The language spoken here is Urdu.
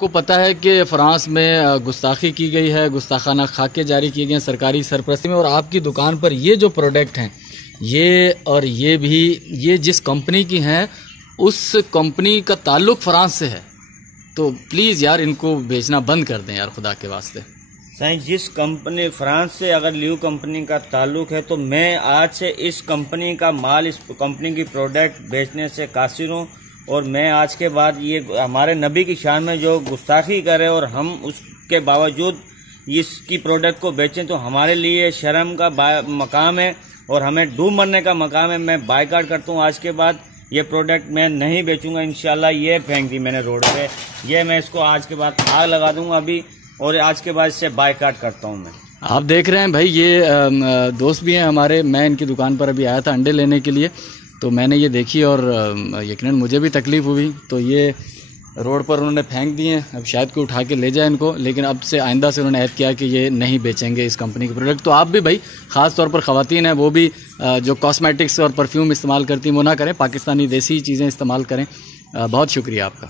کو پتہ ہے کہ فرانس میں گستاخی کی گئی ہے، گستاخانہ خاکے جاری کیے گئے ہیں سرکاری سرپرستی میں، اور آپ کی دکان پر یہ جو پروڈکٹ ہیں یہ جس کمپنی کی ہیں اس کمپنی کا تعلق فرانس سے ہے، تو پلیز یار ان کو بیچنا بند کر دیں یار خدا کے واسطے۔ سائیں جس کمپنی فرانس سے اگر لیو کمپنی کا تعلق ہے تو میں آج سے اس کمپنی کا مال، اس کمپنی کی پروڈکٹ بیچنے سے قاصر ہوں، اور میں آج کے بعد یہ ہمارے نبی کی شان میں جو گستاخی کرے اور ہم اس کے باوجود اس کی پروڈکٹ کو بیچیں تو ہمارے لیے شرم کا مقام ہے اور ہمیں ڈوب مرنے کا مقام ہے۔ میں بائیکاٹ کرتا ہوں، آج کے بعد یہ پروڈکٹ میں نہیں بیچوں گا انشاءاللہ۔ یہ پھینک دی میں نے روڈ پہ، یہ میں اس کو آج کے بعد آگ لگا دوں گا ابھی، اور آج کے بعد اس سے بائیکاٹ کرتا ہوں میں۔ آپ دیکھ رہے ہیں بھائی، یہ دوست بھی ہیں ہمارے، میں ان کی دکان پر ابھی آیا تھا انڈے لینے کے لیے، تو میں نے یہ دیکھی اور یقیناً مجھے بھی تکلیف ہوئی، تو یہ روڈ پر انہوں نے پھینک دیے ہیں۔ اب شاید کوئی اٹھا کے لے جائے ان کو، لیکن اب سے آئندہ سے انہوں نے عہد کیا کہ یہ نہیں بیچیں گے اس کمپنی کے پروڈکٹ۔ تو آپ بھی بھائی، خاص طور پر خواتین ہیں، وہ بھی جو کاسمیٹکس اور پرفیوم استعمال کرتی ہیں وہ نہ کریں، پاکستانی دیسی چیزیں استعمال کریں۔ بہت شکریہ آپ کا۔